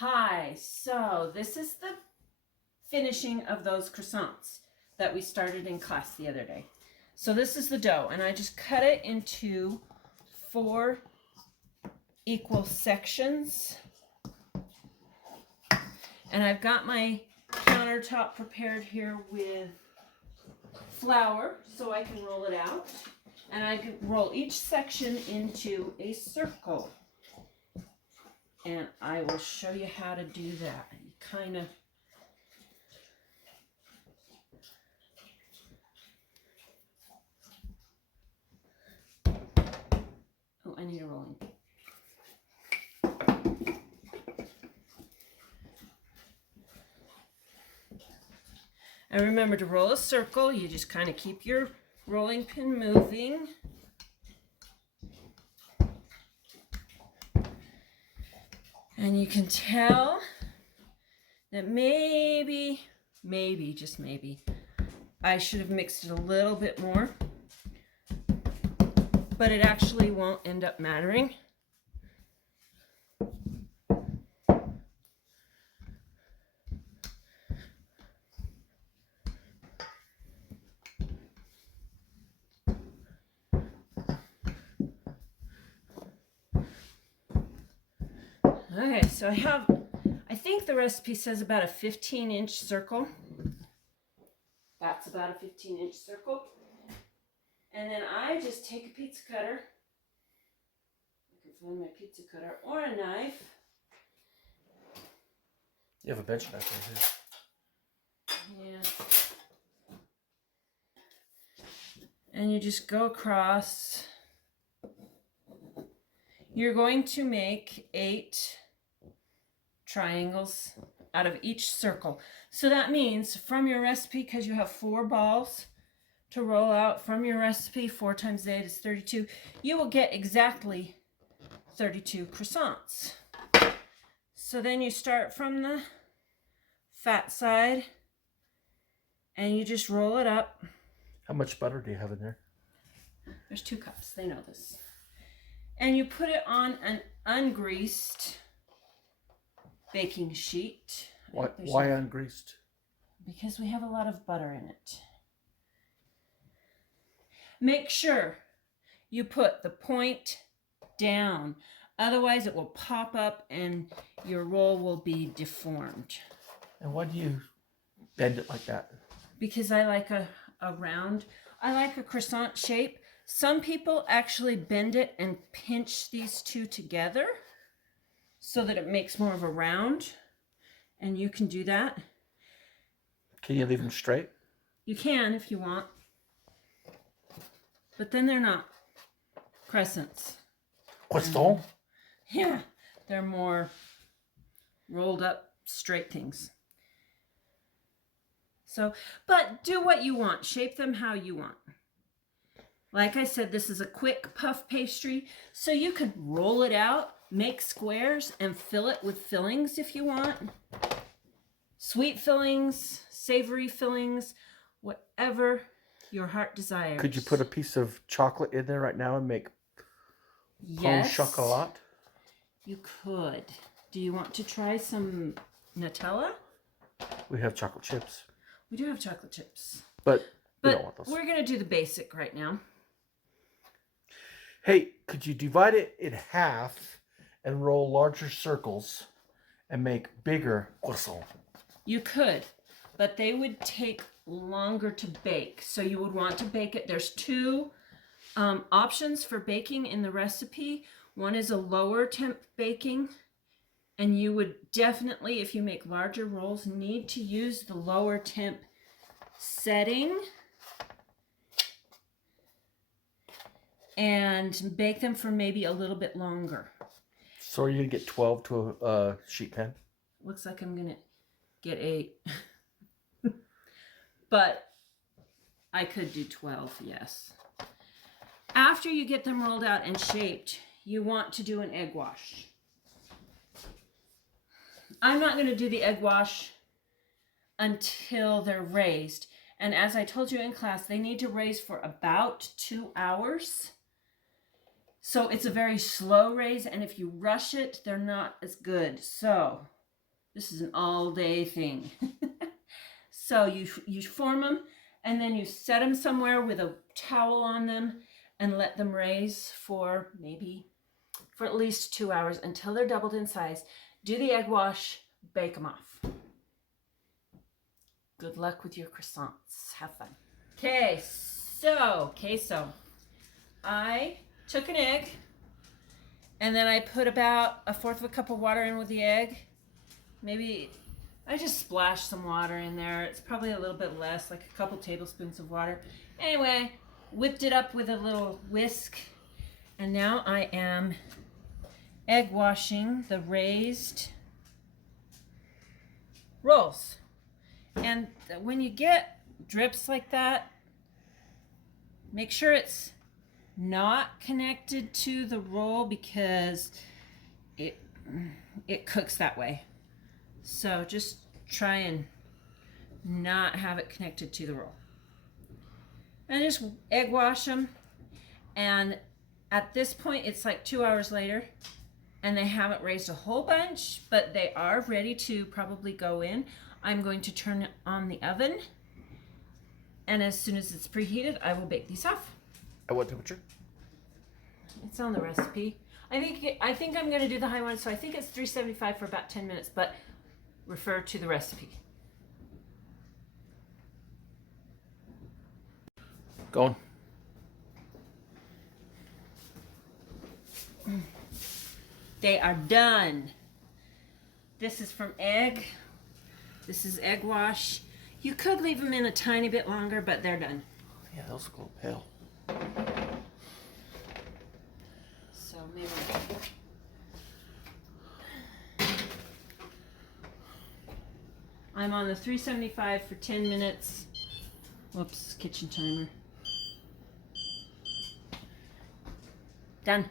Hi, so this is the finishing of those croissants that we started in class the other day. So this is the dough, and I just cut it into 4 equal sections. And I've got my countertop prepared here with flour so I can roll it out. And I can roll each section into a circle. And I will show you how to do that. You kind of I need a rolling. And remember to roll a circle. You just kind of keep your rolling pin moving. And you can tell that maybe, just maybe, I should have mixed it a little bit more. But it actually won't end up mattering. Okay, so I think the recipe says about a 15-inch circle. That's about a 15-inch circle. And then I just take a pizza cutter. I can find my pizza cutter or a knife. You have a bench knife right here. Yeah. And you just go across. You're going to make 8 triangles out of each circle. So that means from your recipe, because you have 4 balls to roll out from your recipe, 4 times 8 is 32, you will get exactly 32 croissants. So then you start from the fat side and you just roll it up. How much butter do you have in there? There's 2 cups, they know this. And you put it on an ungreased baking sheet. Why ungreased? Because we have a lot of butter in it. Make sure you put the point down. Otherwise it will pop up and your roll will be deformed. And why do you bend it like that? Because I like a round. I like a croissant shape. Some people actually bend it and pinch these 2 together so that it makes more of a round. And you can do that. Can you leave them straight? You can if you want. But then they're not crescents. Croissant? Yeah, they're more rolled up straight things. So, but do what you want. Shape them how you want. Like I said, this is a quick puff pastry, so you could roll it out, make squares, and fill it with fillings if you want. Sweet fillings, savory fillings, whatever your heart desires. Could you put a piece of chocolate in there right now and make pain chocolat? You could. Do you want to try some Nutella? We have chocolate chips. We do have chocolate chips. But we don't want those. We're going to do the basic right now. Hey, could you divide it in half and roll larger circles and make bigger croissants? You could, but they would take longer to bake. So you would want to bake it. There's 2 options for baking in the recipe. One is a lower temp baking, and you would definitely, if you make larger rolls, need to use the lower temp setting and bake them for maybe a little bit longer. So are you going to get 12 to a sheet pan? Looks like I'm going to get 8. But I could do 12, yes. After you get them rolled out and shaped, you want to do an egg wash. I'm not going to do the egg wash until they're raised. And as I told you in class, they need to raise for about 2 hours. So it's a very slow raise, and if you rush it, they're not as good. So This is an all-day thing. So you form them, and then you set them somewhere with a towel on them and let them raise for at least 2 hours until they're doubled in size. Do the egg wash, bake them off. Good luck with your croissants. Have fun. Okay, so I took an egg, and then I put about 1/4 cup of water in with the egg. Maybe I just splashed some water in there. It's probably a little bit less, like a couple tablespoons of water. Anyway, whipped it up with a little whisk, and now I am egg washing the raised rolls. And when you get drips like that, make sure it's not connected to the roll because it cooks that way. So just try and not have it connected to the roll. And just egg wash them. And at this point, it's like 2 hours later, and they haven't raised a whole bunch, but they are ready to probably go in. I'm going to turn on the oven, and as soon as it's preheated, I will bake these off. At what temperature? It's on the recipe. I think I'm going to do the high one, so I think it's 375 for about 10 minutes, but refer to the recipe. Going. They are done. This is from egg. This is egg wash. You could leave them in a tiny bit longer, but they're done. Yeah, those look a little pale. So maybe. I'm on the 375 for 10 minutes. Whoops, kitchen timer. Done.